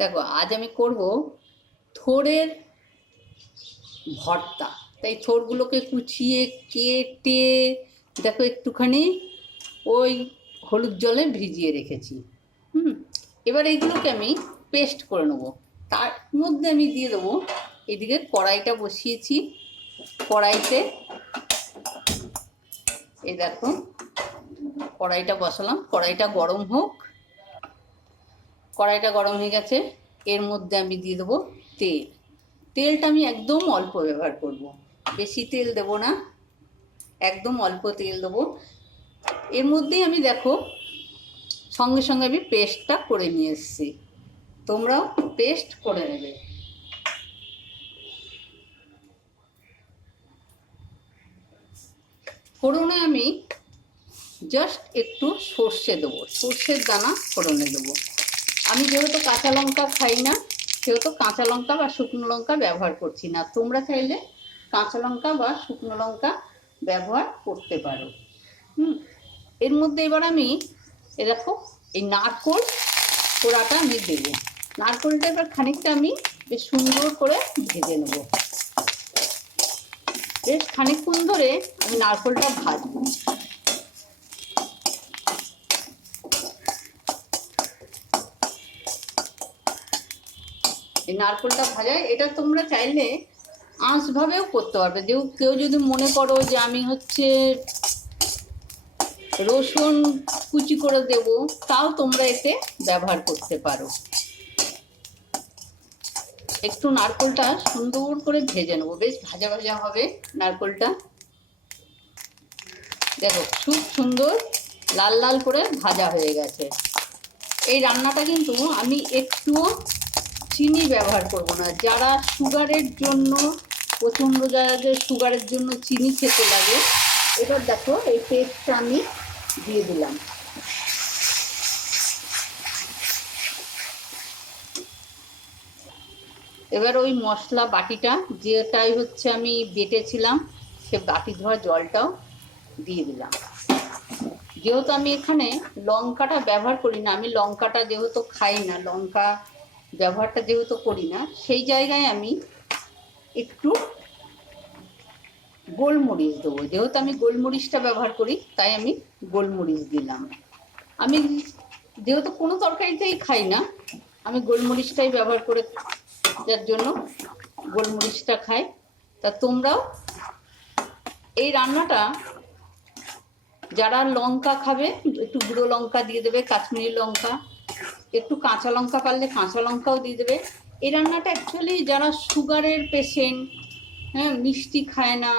দেখো আজ আমি করব থোড়ের ভর্তা। তাই থোড়গুলোকে কুচিয়ে কেটে দেখো একটুখানি ওই হলুদ জলে ভিজিয়ে রেখেছি। এবার এইগুলোকে আমি পেস্ট করে নেবো। তার মধ্যে আমি দিয়ে দেবো, এদিকে কড়াইটা বসিয়েছি। কড়াইতে এই দেখো কড়াইটা বসালাম, কড়াইটা গরম হোক। কড়াইটা গরম হয়ে গেছে, এর মধ্যে আমি দিয়ে দেবো তেল। তেলটা আমি একদম অল্প ব্যবহার করব, বেশি তেল দেব না, একদম অল্প তেল দেবো। এর মধ্যেই আমি দেখো সঙ্গে সঙ্গে আমি পেস্টটা করে নিয়ে এসেছি, তোমরাও পেস্ট করে নেবে। ফোড়নে আমি জাস্ট একটু সর্ষে দেবো, সর্ষের দানা ফোড়নে দেবো। আমি যেহেতু কাঁচা লঙ্কা খাই না, সেহেতু কাঁচা লঙ্কা বা শুকনো লঙ্কা ব্যবহার করছি না। তোমরা চাইলে কাঁচা লঙ্কা বা শুকনো লঙ্কা ব্যবহার করতে পারো। এর মধ্যে এবার আমি দেখো এই নারকোল কোড়াটা আমি দেবো। নারকোলটা এবার খানিকটা আমি বেশ সুন্দর করে ভেজে নেব। বেশ খানিকক্ষণ ধরে আমি নারকোলটা ভাজবো। এই নারকোলটা ভাজায়, এটা তোমরা চাইলে আঁশভাবেও করতে পারবে। কেউ যদি মনে করো যে আমি রসুন কুচি করে দেব, তাও তোমরা এতে ব্যবহার করতে পারো। একটু নারকোলটা সুন্দর করে ভেজে নেবো, বেশ ভাজা ভাজা হবে নারকোলটা। দেখো খুব সুন্দর লাল লাল করে ভাজা হয়ে গেছে। এই রান্নাটা কিন্তু আমি একটুও চিনি ব্যবহার করব না। যারা সুগারের জন্য, প্রচণ্ড যাদের সুগারের জন্য চিনি খেতে লাগে, এবার দেখো এই পেস্টটা আমি দিয়ে দিলাম। এবার ওই মশলা বাটিটা, যেটাই আমি বেটেছিলাম, সে বাটি ধোয়া জলটাও দিয়ে দিলাম। যেহেতু আমি এখানে লঙ্কাটা ব্যবহার করি না, আমি লঙ্কাটা যেহেতু খাই না, লঙ্কা ব্যবহারটা যেহেতু করি না, সেই জায়গায় আমি একটু গোলমরিচ দেবো। যেহেতু আমি গোলমরিচটা ব্যবহার করি, তাই আমি গোলমরিচ দিলাম। আমি যেহেতু কোনো তরকারিতেই খাই না, আমি গোলমরিচটাই ব্যবহার করে, যার জন্য গোলমরিচটা খাই। তা তোমরাও এই রান্নাটা যারা লঙ্কা খাবে একটু গুঁড়ো লঙ্কা দিয়ে দেবে, কাশ্মীরি লঙ্কা, একটু কাঁচা লঙ্কা পারলে কাঁচা লঙ্কাও দিয়ে দেবে। এই রান্নাটা অ্যাকচুয়ালি যারা সুগারের পেশেন্ট, মিষ্টি খায় না,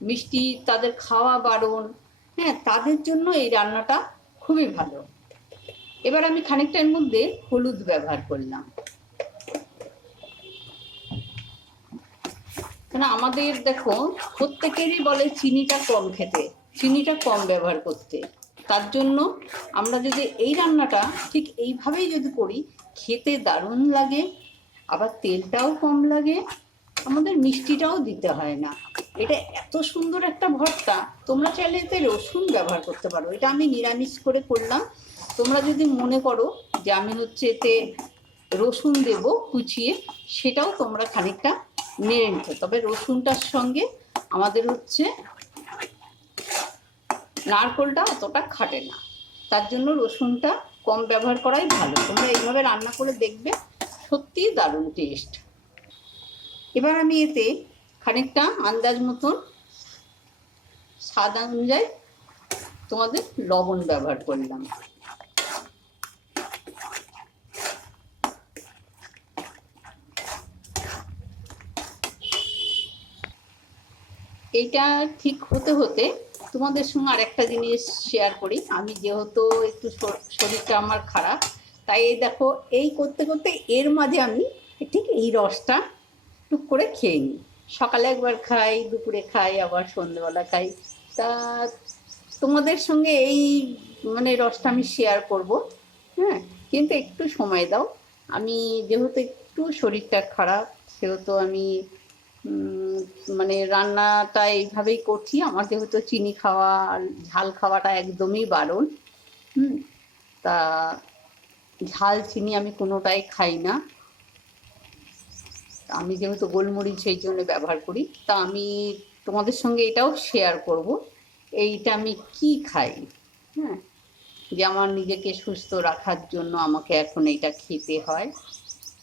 মিষ্টি তাদের খাওয়া বারণ, তাদের জন্য এই রান্নাটা খুবই ভালো। এবার আমি খানিকটার মধ্যে হলুদ ব্যবহার করলাম, কেন আমাদের দেখো প্রত্যেকেরই বলে চিনিটা কম খেতে, চিনিটা কম ব্যবহার করতে। তার জন্য আমরা যদি এই রান্নাটা ঠিক এইভাবেই যদি করি, খেতে দারুণ লাগে, আবার তেলটাও কম লাগে, আমাদের মিষ্টিটাও দিতে হয় না। এটা এত সুন্দর একটা ভর্তা, তোমরা চাইলে এতে রসুন ব্যবহার করতে পারো। এটা আমি নিরামিষ করে করলাম। তোমরা যদি মনে করো যে আমি এতে রসুন দেব কুচিয়ে, সেটাও তোমরা খানিকটা নেড়ে নিতে। তবে রসুনটার সঙ্গে আমাদের নারকোলটা অতটা খাটে না, তার জন্য রসুনটা কম ব্যবহার করাই ভালো। তোমরা এইভাবে রান্না করে দেখবে, সত্যিই দারুণ টেস্ট। এবার আমি এতে খানিকটা আন্দাজ মতন স্বাদ অনুযায়ী তোমাদের লবণ ব্যবহার করলাম। এইটা ঠিক হতে হতে তোমাদের সঙ্গে আরেকটা জিনিস শেয়ার করি। আমি যেহেতু একটু শরীরটা আমার খারাপ, তাই এই দেখো এই করতে করতে এর মাঝে আমি ঠিক এই রসটা টুক করে খেয়ে নিই। সকালে একবার খাই, দুপুরে খাই, আবার সন্ধ্যেবেলা খাই। তা তোমাদের সঙ্গে এই রসটা আমি শেয়ার করব। কিন্তু একটু সময় দাও। আমি যেহেতু একটু শরীরটা খারাপ, সেহেতু আমি রান্নাটা এইভাবেই করছি। আমার যেহেতু চিনি খাওয়া আর ঝাল খাওয়াটা একদমই বারণ। তা ঝাল চিনি আমি কোনোটাই খাই না। আমি যেহেতু গোলমরিচ সেই জন্য ব্যবহার করি, তা আমি তোমাদের সঙ্গে এটাও শেয়ার করব, এইটা আমি কি খাই। হ্যাঁ, যে আমার নিজেকে সুস্থ রাখার জন্য আমাকে এখন এইটা খেতে হয়।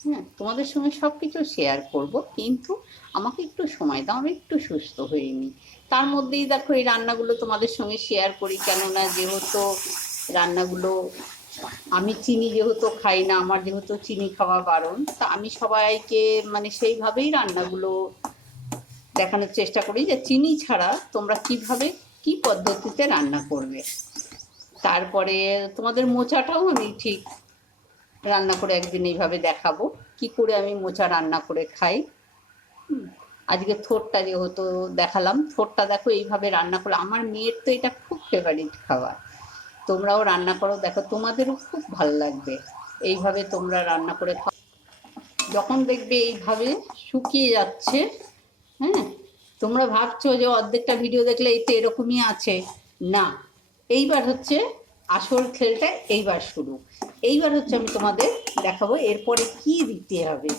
হ্যাঁ, তোমাদের সঙ্গে সব কিছু শেয়ার করব, কিন্তু আমাকে একটু সময় দাও, আমি একটু সুস্থ হয়ে নিই। তার মধ্যেই দেখো এই রান্নাগুলো তোমাদের সঙ্গে শেয়ার করি, কেননা যেহেতু রান্নাগুলো আমি চিনি যেহেতু খাই না, আমার যেহেতু চিনি খাওয়া বারণ, তা আমি সবাইকে মানে সেইভাবেই রান্নাগুলো দেখানোর চেষ্টা করি যে চিনি ছাড়া তোমরা কিভাবে কি পদ্ধতিতে রান্না করবে। তারপরে তোমাদের মোচাটাও আমি ঠিক রান্না করে একদিন এইভাবে দেখাবো কি করে আমি মোচা রান্না করে খাই। আজকে থোরটা যেহেতু দেখালাম, থোরটা দেখো এইভাবে রান্না করে, আমার মেয়ের তো এটা খুব ফেভারিট খাবার। তোমরাও রান্না করো, দেখো তোমাদেরও খুব ভালো লাগবে। এইভাবে তোমরা রান্না করে খাও। যখন দেখবে এইভাবে শুকিয়ে যাচ্ছে, হ্যাঁ, তোমরা ভাবছো যে অর্ধেকটা ভিডিও দেখলে এই তো এরকমই আছে, না, এইবার হচ্ছে আসল খেলটা এইবার শুরু। এইবার হচ্ছে আমি তোমাদের দেখাবো এরপরে কি দিতে হবে,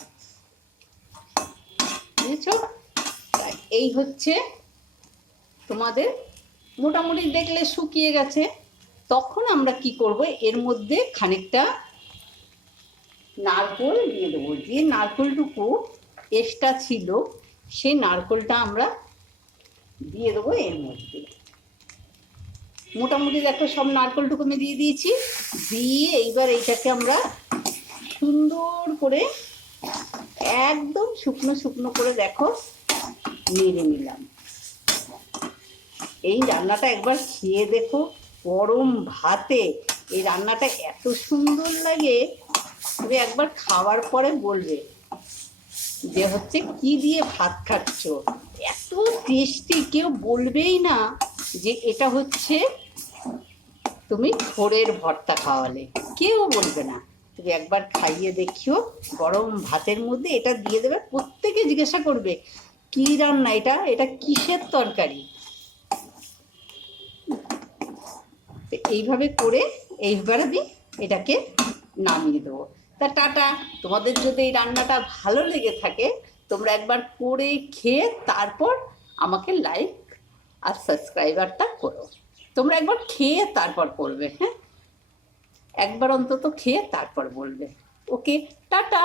বুঝেছো? এই হচ্ছে তোমাদের মোটামুটি দেখলে শুকিয়ে গেছে। তখন আমরা কি করব, এর মধ্যে খানিকটা নারকেল দিয়ে দেবো। যে নারকেলটুকু এক্সট্রা ছিল সেই নারকেলটা আমরা দিয়ে দেবো এর মধ্যে। মোটামুটি দেখো সব নারকেলটুকু আমি দিয়ে দিয়েছি। দিয়ে এইবার এইটাকে আমরা সুন্দর করে একদম শুকনো শুকনো করে দেখো নেড়ে নিলাম। এই রান্নাটা একবার খেয়ে দেখো, গরম ভাতে এই রান্নাটা এত সুন্দর লাগে, তুমি একবার খাওয়ার পরে বলবে যে হচ্ছে কি দিয়ে ভাত খাচ্ছ, এত টেস্টি। কেউ বলবেই না যে এটা হচ্ছে তুমি থোড়ের ভর্তা খাওয়ালে, কেউ বলবে না। তুমি একবার খাইয়ে দেখিও, গরম ভাতের মধ্যে এটা দিয়ে দেবে, প্রত্যেকে জিজ্ঞাসা করবে কি রান্না এটা, এটা কিসের তরকারি। এইভাবে করে এইবার আমি এটাকে নামিয়ে দেবো। তা টাটা। তোমাদের যদি এই রান্নাটা ভালো লেগে থাকে, তোমরা একবার করে খেয়ে তারপর আমাকে লাইক আর সাবস্ক্রাইবারটা করো। তোমরা একবার খেয়ে তারপর করবে, হ্যাঁ, একবার অন্তত খেয়ে তারপর বলবে। ওকে, টাটা।